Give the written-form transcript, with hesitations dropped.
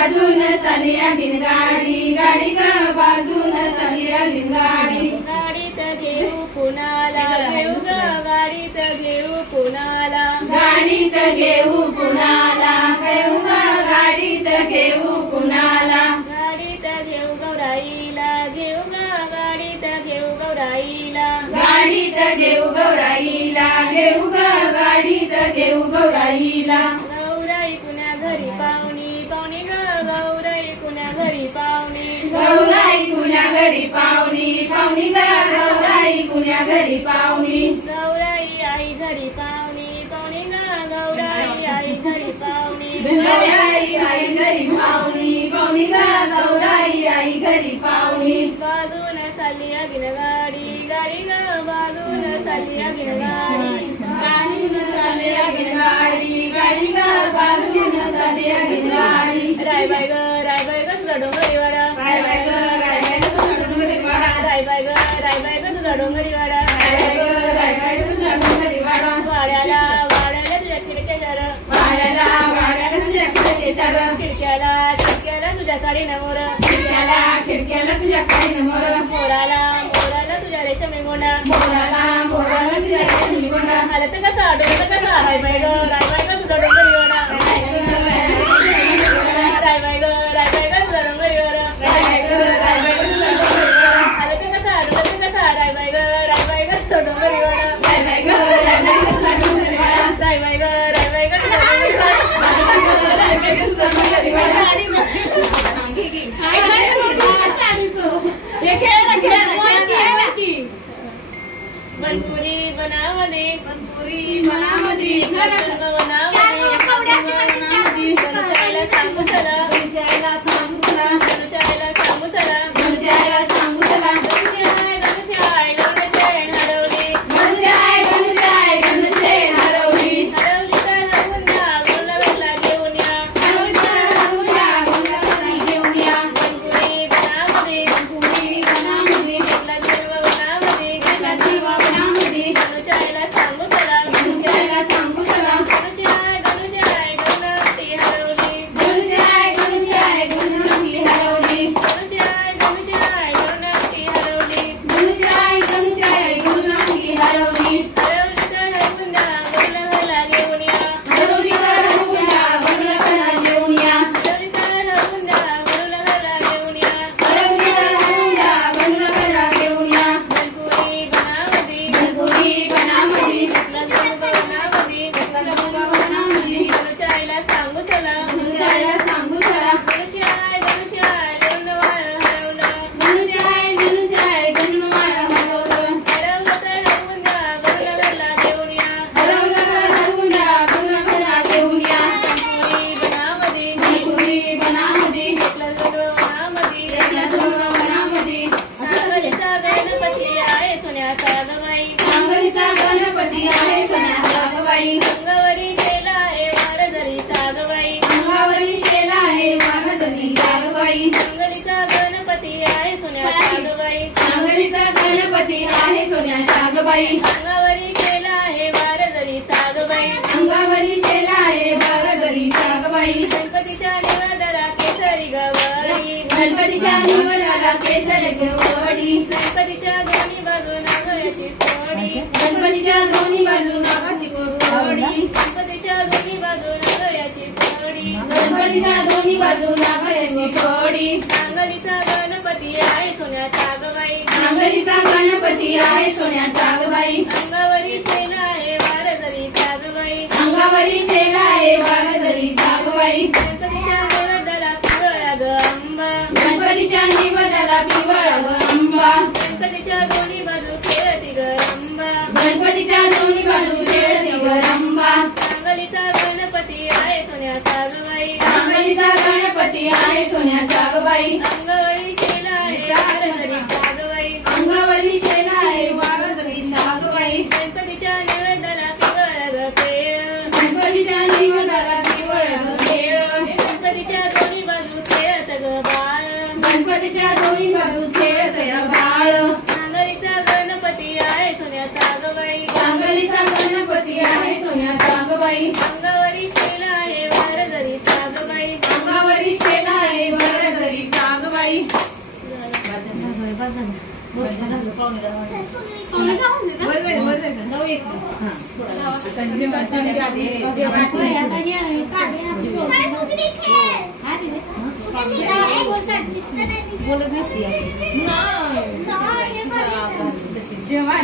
बाजून चाली आगीन गाडी गाडी ग बाजून चाली आगीन गाडी गाडीत घेऊ कुणाला घेऊ ग गाडीत घेऊ कुणाला गाडीत घेऊ कुणाला घेऊ ग गाडीत घेऊ कुणाला गाडीत घेऊ गौराईला घेऊ ग गाडीत घेऊ गौराईला गाडीत घेऊ गौराईला घेऊ ग गाडीत घेऊ गौराईला गौराई कुण्या घरी पाहुणी पाहुणी ग गौराई कुण्या घरी पाहुणी गौराई कुण्या घरी पाहुणी पाहुणी ग गौराई कुण्या घरी पाहुणी गौराई आई घरी पाहुणी पाहुणी ग गौराई आई घरी पाहुणी गौराई आई घरी पाहुणी पाहुणी ग गौराई आई घरी पाहुणी बाजून चालली आगीन गाडी गाडी ग बाजून चालली आगीन गाडी गाडीन चालली आगीन गाडी गाडी ग बाजून चालली आगीन गाडी रायबाई ग तुझा डोंगरी वाडा राय बाय ग राय बाय ग तुझा डोंगरी वाडा रायबाई ग तुझा डोंगरी वाडा राय बाय ग तुझा डोंगरी वाडा वाड्याला तुझ्या खिडक्याच्या वाड्याला तुझ्या खिडक्याच्या खिडक्याला तुझ्या साडीनं मोर खिडक्याला तुझ्या काडीनं मोर मोराला तुझ्या रेशमी गोंडा मोराला तुझ्या रेशमी गोंडा आलं तर कसा रायबाई ग तुझा डोंगरी वाडा रायबाई ग तुझा डोंगरी वाडा आलं तर कसा रायबाई ग तुझा डोंगरी वाडा रायबाई ग तुझा डोंगरी वाडा बनपुरी बनावली बनावली सांगू चला सांगू चला अंगावरी शेला आहे बारदरी सागबाई अंगावरी शेला आहे बारदरी सागबाई गणपतीच्या निवादाला केसरी गवळी गणपतीच्या निवादाला केसरी गवळी गणपतीच्या दोन्ही बाजूला गळ्याची कोडी गणपतीच्या दोन्ही बाजूला गळ्याची कोडी गणपतीच्या दोन्ही बाजूला गळ्याची कोडी गणपतीच्या दोन्ही बाजूला गळ्याची कोडी सांगलीचा गणपती आहे सोन्याचा गबाई सांगलीचा गणपती आहे सोन्याचा गबाई अंगावरी शेला आहे बारदरी सागबाई अंगावरी शेला आहे बारदरी सागबाई गणपतीच्या निवादाला पिवळा ग आंबा गणपतीच्या निवादाला पिवळा ग आंबा गणपतीच्या दोन्ही बाजू खेळती ग रंबा गणपतीच्या दोन्ही बाजू खेळती ग रंबा सांगलीचा गणपती आहे सोन्याचा गबाई सांगलीचा गणपती आहे सोन्याचा गबाई अंगावरी शेला आहे बारदरी सागबाई अंगावरी शेला आहे बारदरी सागबाई गणपतीच्या निवेदनाला पिवळा ग पेळ गणपतीच्या निवादाला पिवळा ग खेळ गणपतीच्या दोन्ही बाजू खेळत ग बाळ गणपतीच्या दोन्ही बाजू खेळत ग बाळ सांगलीचा गणपती आहे सोन्याचा गबाई सांगलीचा गणपती आहे सोन्याचा गबाई अंगावरी शेला आहे बारदरी सागबाई अंगावरी शेला जेव्हा